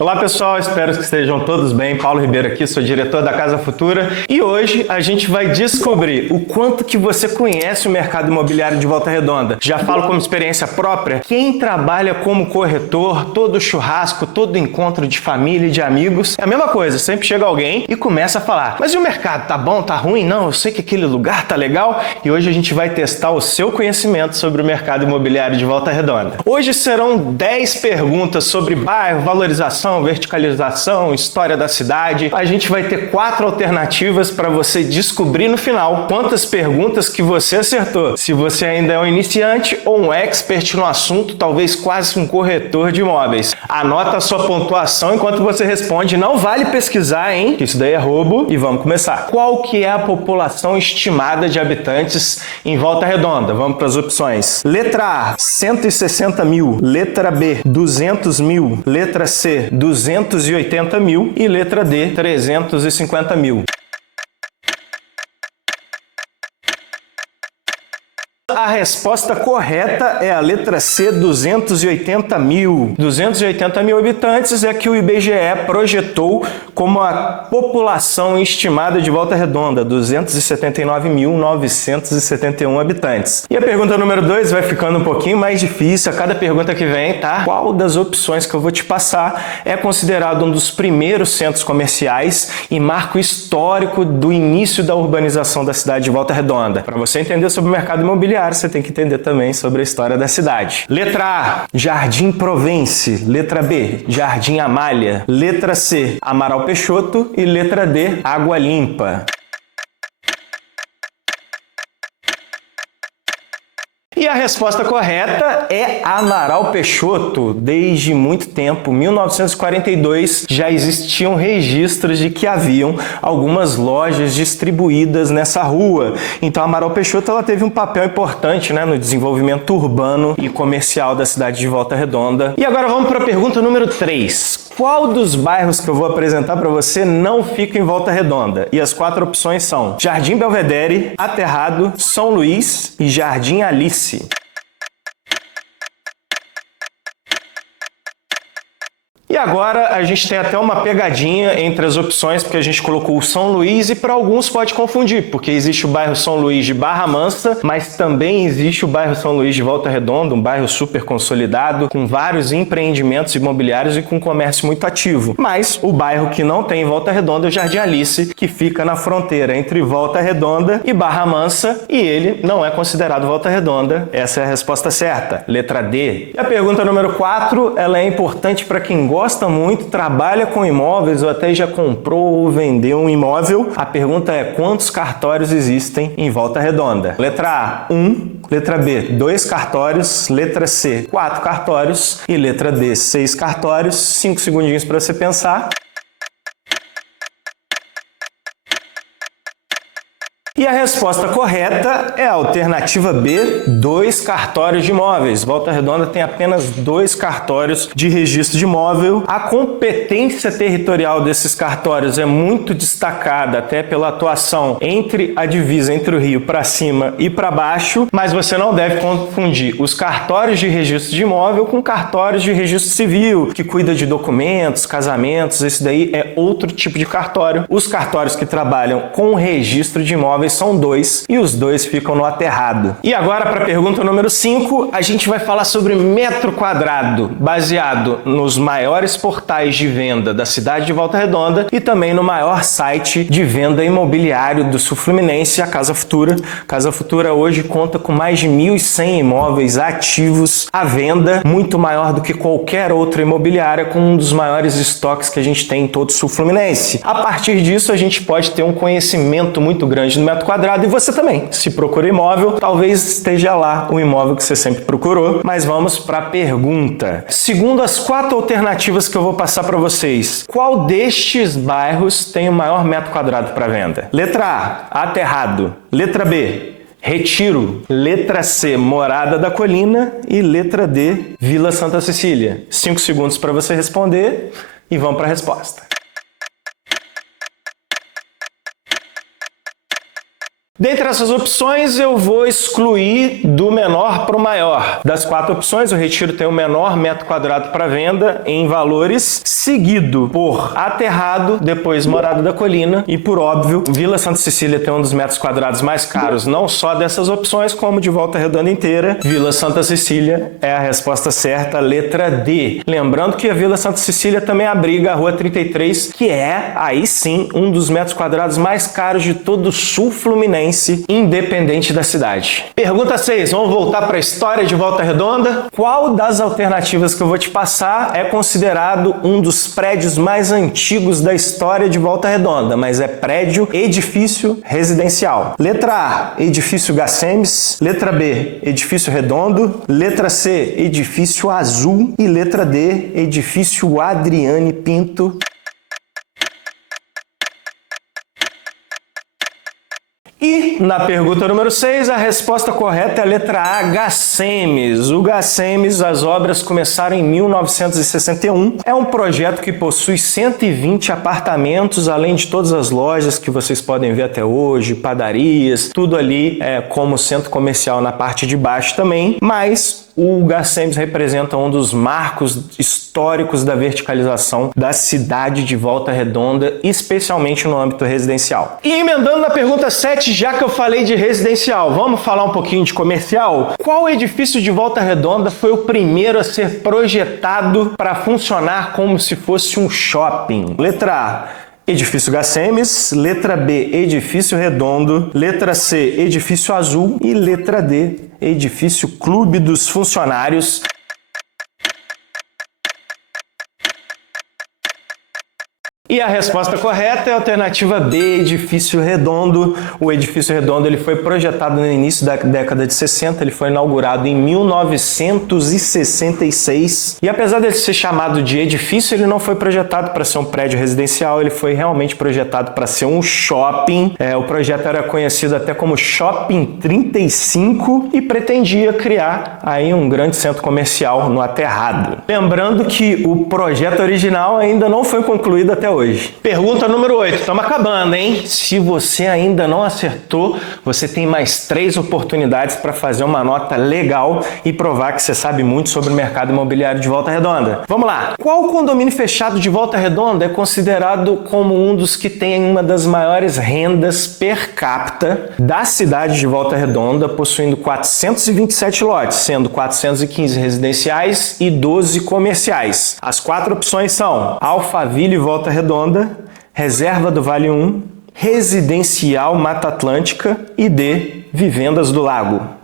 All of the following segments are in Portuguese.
Olá pessoal, espero que estejam todos bem. Paulo Ribeiro aqui, sou diretor da Casa Futura e hoje a gente vai descobrir o quanto que você conhece o mercado imobiliário de Volta Redonda. Já falo como experiência própria, quem trabalha como corretor, todo churrasco, todo encontro de família e de amigos, é a mesma coisa, sempre chega alguém e começa a falar: mas e o mercado, tá bom, tá ruim? Não, eu sei que aquele lugar tá legal. E hoje a gente vai testar o seu conhecimento sobre o mercado imobiliário de Volta Redonda. Hoje serão 10 perguntas sobre bairro, valorização, verticalização, história da cidade. A gente vai ter 4 alternativas para você descobrir no final quantas perguntas que você acertou. Se você ainda é um iniciante ou um expert no assunto, talvez quase um corretor de imóveis. Anota a sua pontuação enquanto você responde. Não vale pesquisar, hein? Isso daí é roubo. E vamos começar. Qual que é a população estimada de habitantes em Volta Redonda? Vamos para as opções. Letra A, 160 mil. Letra B, 200 mil. Letra C, 280 mil e letra D, 350 mil. A resposta correta é a letra C, 280 mil. 280 mil habitantes é que o IBGE projetou como a população estimada de Volta Redonda, 279.971 habitantes. E a pergunta número 2 vai ficando um pouquinho mais difícil a cada pergunta que vem, tá? Qual das opções que eu vou te passar é considerado um dos primeiros centros comerciais e marco histórico do início da urbanização da cidade de Volta Redonda? Para você entender sobre o mercado imobiliário, você tem que entender também sobre a história da cidade. Letra A, Jardim Provence. Letra B, Jardim Amália. Letra C, Amaral Peixoto. E letra D, Água Limpa. E a resposta correta é Amaral Peixoto. Desde muito tempo, 1942, já existiam registros de que haviam algumas lojas distribuídas nessa rua. Então, Amaral Peixoto ela teve um papel importante, né, no desenvolvimento urbano e comercial da cidade de Volta Redonda. E agora vamos para a pergunta número 3. Qual dos bairros que eu vou apresentar para você não fica em Volta Redonda? E as 4 opções são Jardim Belvedere, Aterrado, São Luís e Jardim Alice. E agora a gente tem até uma pegadinha entre as opções, porque a gente colocou o São Luís e para alguns pode confundir, porque existe o bairro São Luís de Barra Mansa, mas também existe o bairro São Luís de Volta Redonda, um bairro super consolidado, com vários empreendimentos imobiliários e com comércio muito ativo. Mas o bairro que não tem em Volta Redonda é o Jardim Alice, que fica na fronteira entre Volta Redonda e Barra Mansa, e ele não é considerado Volta Redonda. Essa é a resposta certa, letra D. E a pergunta número 4, ela é importante para quem gosta muito, trabalha com imóveis ou até já comprou ou vendeu um imóvel. A pergunta é: quantos cartórios existem em Volta Redonda? Letra A, 1. Letra B, 2 cartórios. Letra C, 4 cartórios. E letra D, 6 cartórios. 5 segundinhos para você pensar. E a resposta correta é a alternativa B, 2 cartórios de imóveis. Volta Redonda tem apenas 2 cartórios de registro de imóvel. A competência territorial desses cartórios é muito destacada, até pela atuação entre a divisa entre o Rio para cima e para baixo, mas você não deve confundir os cartórios de registro de imóvel com cartórios de registro civil, que cuida de documentos, casamentos. Esse daí é outro tipo de cartório. Os cartórios que trabalham com o registro de imóveis são 2 e os 2 ficam no aterrado. E agora para a pergunta número 5, a gente vai falar sobre metro quadrado, baseado nos maiores portais de venda da cidade de Volta Redonda e também no maior site de venda imobiliário do Sul Fluminense, a Casa Futura. A Casa Futura hoje conta com mais de 1.100 imóveis ativos à venda, muito maior do que qualquer outra imobiliária, com um dos maiores estoques que a gente tem em todo o Sul Fluminense. A partir disso, a gente pode ter um conhecimento muito grande do metro quadrado, e você também. Se procura imóvel, talvez esteja lá o imóvel que você sempre procurou. Mas vamos para a pergunta. Segundo as 4 alternativas que eu vou passar para vocês, qual destes bairros tem o maior metro quadrado para venda? Letra A, Aterrado. Letra B, Retiro. Letra C, Morada da Colina. E letra D, Vila Santa Cecília. 5 segundos para você responder e vamos para a resposta. Dentre essas opções, eu vou excluir do menor para o maior. Das 4 opções, o Retiro tem o menor metro quadrado para venda em valores, seguido por Aterrado, depois Morada da Colina e, por óbvio, Vila Santa Cecília tem um dos metros quadrados mais caros, não só dessas opções, como de Volta Redonda inteira. Vila Santa Cecília é a resposta certa, letra D. Lembrando que a Vila Santa Cecília também abriga a Rua 33, que é, aí sim, um dos metros quadrados mais caros de todo o sul fluminense, independente da cidade. Pergunta 6. Vamos voltar para a história de Volta Redonda. Qual das alternativas que eu vou te passar é considerado um dos prédios mais antigos da história de Volta Redonda, mas é prédio edifício residencial? Letra A, Edifício Gacemes. Letra B, Edifício Redondo. Letra C, Edifício Azul. E letra D, Edifício Adriane Pinto. E na pergunta número 6, a resposta correta é a letra A, Gacemes. O Gacemes, as obras começaram em 1961. É um projeto que possui 120 apartamentos, além de todas as lojas que vocês podem ver até hoje, padarias, tudo ali como centro comercial na parte de baixo também, mas o Gacemes representa um dos marcos históricos da verticalização da cidade de Volta Redonda, especialmente no âmbito residencial. E emendando na pergunta 7, já que eu falei de residencial, vamos falar um pouquinho de comercial? Qual edifício de Volta Redonda foi o primeiro a ser projetado para funcionar como se fosse um shopping? Letra A, Edifício Gacemes. Letra B, Edifício Redondo. Letra C, Edifício Azul. E letra D, Edifício Clube dos Funcionários. E a resposta correta é a alternativa B, Edifício Redondo. O Edifício Redondo ele foi projetado no início da década de 60, ele foi inaugurado em 1966. E apesar de ser chamado de edifício, ele não foi projetado para ser um prédio residencial, ele foi realmente projetado para ser um shopping. O projeto era conhecido até como Shopping 35 e pretendia criar aí um grande centro comercial no Aterrado. Lembrando que o projeto original ainda não foi concluído até hoje. Pergunta número 8. Estamos acabando, hein? Se você ainda não acertou, você tem mais 3 oportunidades para fazer uma nota legal e provar que você sabe muito sobre o mercado imobiliário de Volta Redonda. Vamos lá! Qual condomínio fechado de Volta Redonda é considerado como um dos que tem uma das maiores rendas per capita da cidade de Volta Redonda, possuindo 427 lotes, sendo 415 residenciais e 12 comerciais? As 4 opções são Alphaville Volta Redonda, Reserva do Vale 1, Residencial Mata Atlântica e D, Vivendas do Lago.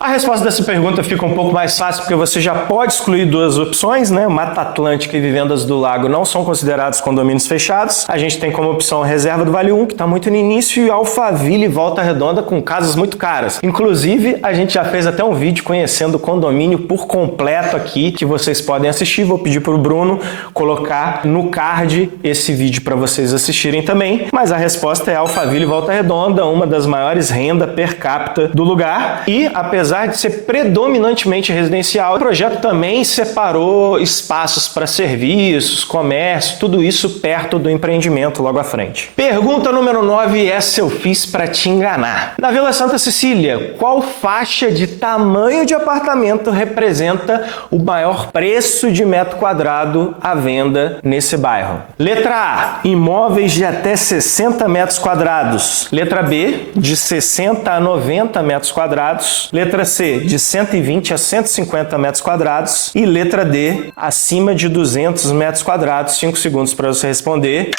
A resposta dessa pergunta fica um pouco mais fácil porque você já pode excluir 2 opções, né? Mata Atlântica e Vivendas do Lago não são considerados condomínios fechados. A gente tem como opção Reserva do Vale 1, que está muito no início, e Alphaville Volta Redonda com casas muito caras. Inclusive, a gente já fez até um vídeo conhecendo o condomínio por completo aqui, que vocês podem assistir. Vou pedir para o Bruno colocar no card esse vídeo para vocês assistirem também. Mas a resposta é Alphaville Volta Redonda, uma das maiores rendas per capita do lugar. E, apesar de ser predominantemente residencial, o projeto também separou espaços para serviços, comércio, tudo isso perto do empreendimento logo à frente. Pergunta número 9, essa eu fiz para te enganar. Na Vila Santa Cecília, qual faixa de tamanho de apartamento representa o maior preço de metro quadrado à venda nesse bairro? Letra A, imóveis de até 60 metros quadrados. Letra B, de 60 a 90 metros quadrados. Letra C, de 120 a 150 metros quadrados. E letra D, acima de 200 metros quadrados. 5 segundos para você responder.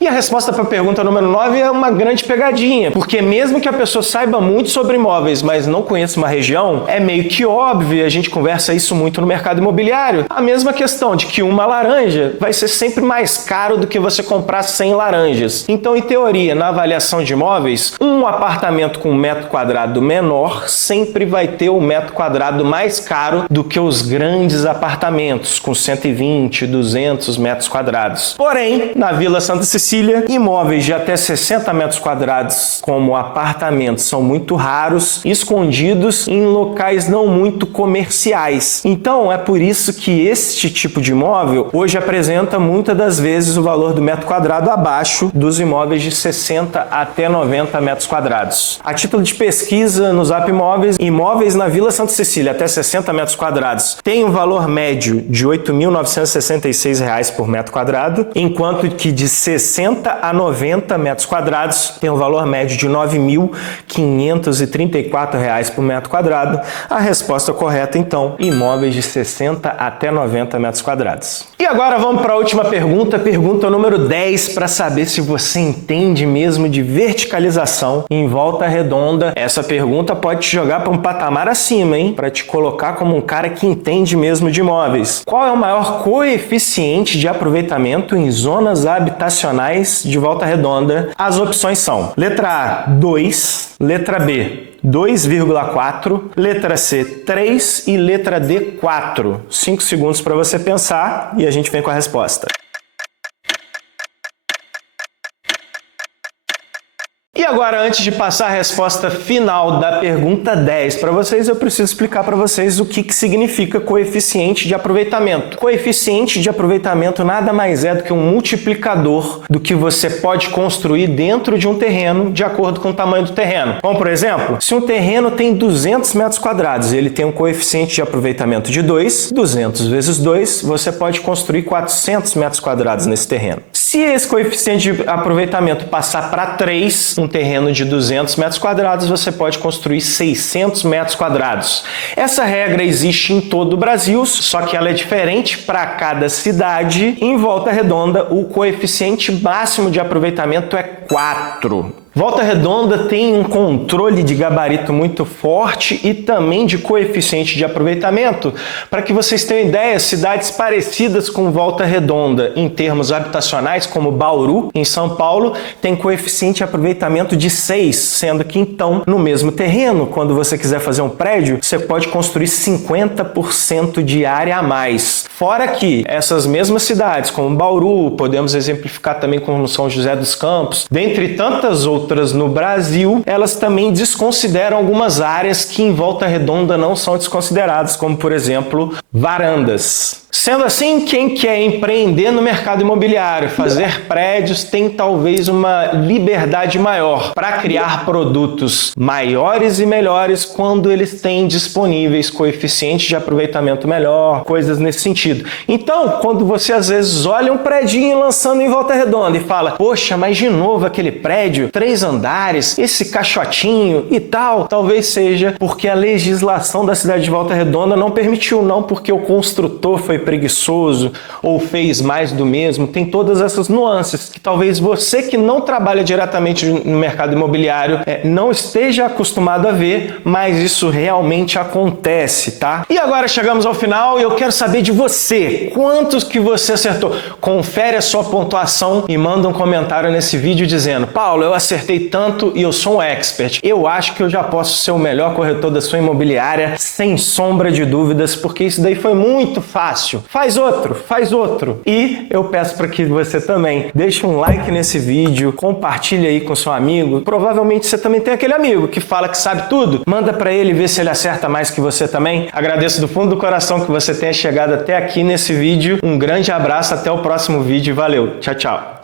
E a resposta para a pergunta número 9 é uma grande pegadinha, porque mesmo que a pessoa saiba muito sobre imóveis, mas não conheça uma região, é meio que óbvio, a gente conversa isso muito no mercado imobiliário, a mesma questão de que uma laranja vai ser sempre mais caro do que você comprar 100 laranjas. Então, em teoria, na avaliação de imóveis, um apartamento com 1 metro quadrado menor sempre vai ter o metro quadrado mais caro do que os grandes apartamentos, com 120, 200 metros quadrados. Porém, na Vila Santa Cecília, Cecília, imóveis de até 60 metros quadrados, como apartamentos, são muito raros, escondidos em locais não muito comerciais. Então, é por isso que este tipo de imóvel hoje apresenta muitas das vezes o valor do metro quadrado abaixo dos imóveis de 60 até 90 metros quadrados. A título de pesquisa no Zap Imóveis, imóveis na Vila Santa Cecília até 60 metros quadrados tem um valor médio de R$ 8.966 por metro quadrado, enquanto que de 60 a 90 metros quadrados tem um valor médio de R$ 9.534 por metro quadrado. A resposta correta, então, imóveis de 60 até 90 metros quadrados. E agora vamos para a última pergunta, pergunta número 10, para saber se você entende mesmo de verticalização em Volta Redonda. Essa pergunta pode te jogar para um patamar acima, hein? Para te colocar como um cara que entende mesmo de imóveis. Qual é o maior coeficiente de aproveitamento em zonas habitacionais de Volta Redonda? As opções são: letra A, 2, letra B, 2,4, letra C, 3 e letra D, 4. 5 segundos para você pensar e a gente vem com a resposta. E agora, antes de passar a resposta final da pergunta 10 para vocês, eu preciso explicar para vocês o que significa coeficiente de aproveitamento. Coeficiente de aproveitamento nada mais é do que um multiplicador do que você pode construir dentro de um terreno de acordo com o tamanho do terreno. Bom, por exemplo, se um terreno tem 200 metros quadrados e ele tem um coeficiente de aproveitamento de 2, 200 vezes 2, você pode construir 400 metros quadrados nesse terreno. Se esse coeficiente de aproveitamento passar para 3, um terreno de 200 metros quadrados, você pode construir 600 metros quadrados. Essa regra existe em todo o Brasil, só que ela é diferente para cada cidade. Em Volta Redonda, o coeficiente máximo de aproveitamento é 4. Volta Redonda tem um controle de gabarito muito forte e também de coeficiente de aproveitamento. Para que vocês tenham ideia, cidades parecidas com Volta Redonda em termos habitacionais, como Bauru, em São Paulo, tem coeficiente de aproveitamento de 6, sendo que então, no mesmo terreno, quando você quiser fazer um prédio, você pode construir 50% de área a mais. Fora que essas mesmas cidades, como Bauru, podemos exemplificar também como São José dos Campos, dentre tantas outras no Brasil, elas também desconsideram algumas áreas que em Volta Redonda não são desconsideradas, como por exemplo, varandas. Sendo assim, quem quer empreender no mercado imobiliário, fazer prédios, tem talvez uma liberdade maior para criar produtos maiores e melhores quando eles têm disponíveis coeficientes de aproveitamento melhor, coisas nesse sentido. Então, quando você às vezes olha um predinho lançando em Volta Redonda e fala: poxa, mas de novo aquele prédio, 3 andares, esse caixotinho e tal, talvez seja porque a legislação da cidade de Volta Redonda não permitiu, não porque o construtor foi preguiçoso ou fez mais do mesmo. Tem todas essas nuances que talvez você que não trabalha diretamente no mercado imobiliário não esteja acostumado a ver, mas isso realmente acontece, tá? E agora chegamos ao final e eu quero saber de você, quantos que você acertou? Confere a sua pontuação e manda um comentário nesse vídeo dizendo: Paulo, eu acertei tanto e eu sou um expert. Eu acho que eu já posso ser o melhor corretor da sua imobiliária, sem sombra de dúvidas, porque isso daí foi muito fácil. Faz outro, faz outro. E eu peço para que você também deixe um like nesse vídeo, compartilhe aí com seu amigo. Provavelmente você também tem aquele amigo que fala que sabe tudo. Manda para ele ver se ele acerta mais que você também. Agradeço do fundo do coração que você tenha chegado até aqui nesse vídeo. Um grande abraço, até o próximo vídeo e valeu. Tchau, tchau.